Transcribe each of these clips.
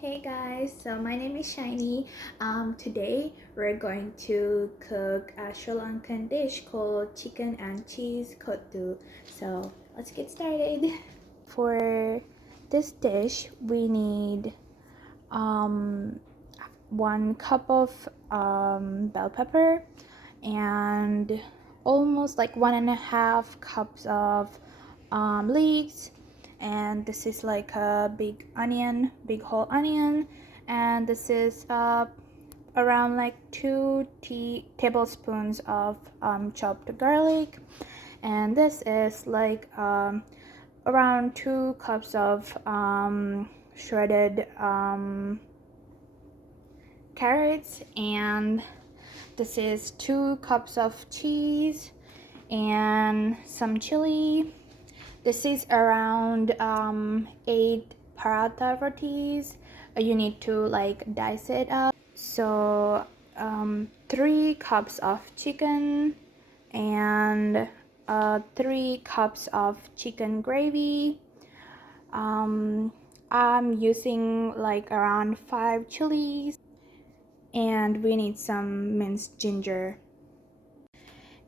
Hey guys, so my name is Shiny. Today we're going to cook a Sri Lankan dish called chicken and cheese kottu. So let's get started. For this dish, we need 1 cup of bell pepper and almost like 1.5 cups of leeks, and this is like a big whole onion, and this is around like 2 tablespoons of chopped garlic, and this is like around 2 cups of shredded carrots, and this is 2 cups of cheese and some chili. This is around 8 paratha rotis. You need to like dice it up. So 3 cups of chicken and 3 cups of chicken gravy. I'm using like around 5 chilies, and we need some minced ginger.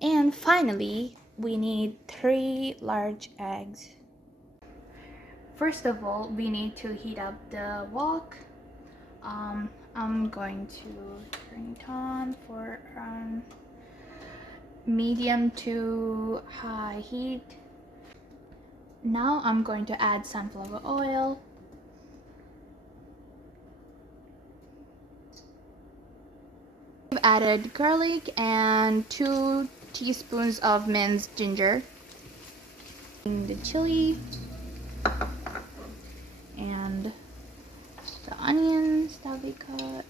And finally, we need 3 large eggs. First of all, we need to heat up the wok. I'm going to turn it on for medium to high heat. Now I'm going to add sunflower oil. I've added garlic and 2 teaspoons of minced ginger. The chili and the onions that we cut,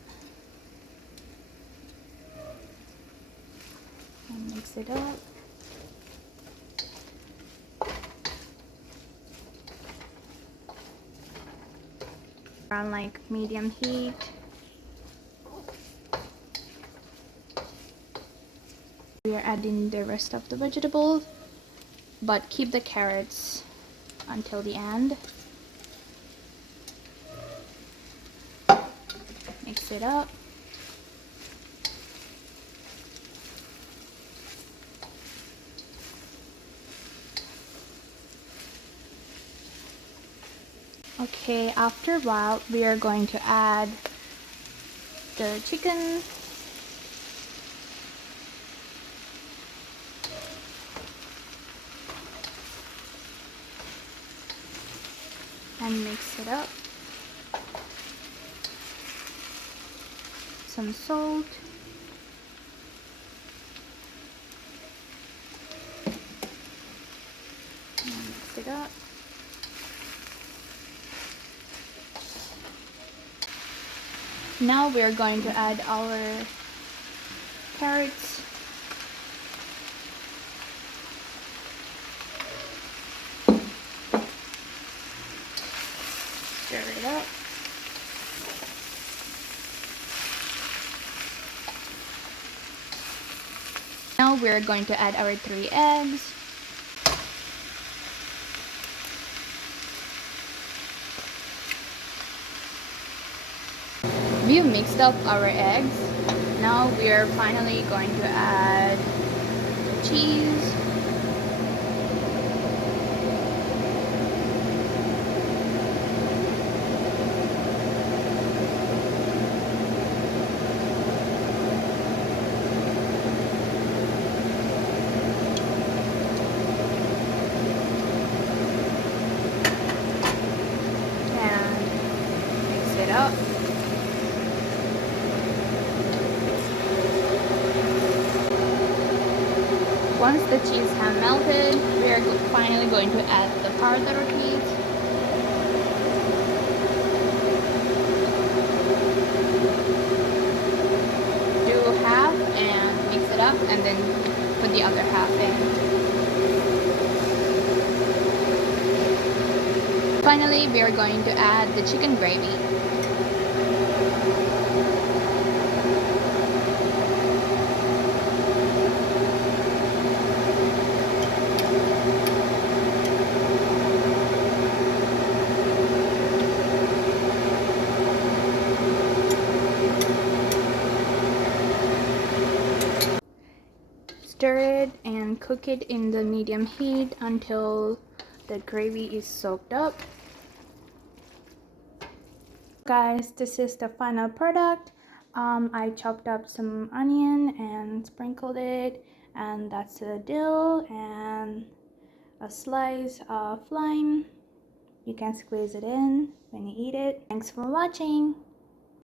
and mix it up. Around like medium heat. We are adding the rest of the vegetables, but keep the carrots until the end. Mix it up. Okay, after a while, we are going to add the chicken. And mix it up. Some salt. And mix it up. Now we are going to add our carrots. Stir it up. Now we're going to add our 3 eggs. We've mixed up our eggs. Now we are finally going to add the cheese. And mix it up. Once the cheese has melted, we are finally going to add the paratha rotis. Do half and mix it up, and then put the other half in. Finally, we are going to add the chicken gravy. stir it and cook it in the medium heat until the gravy is soaked up. Guys, this is the final product. I chopped up some onion and sprinkled it, and that's the dill and a slice of lime. You can squeeze it in when you eat it. Thanks for watching.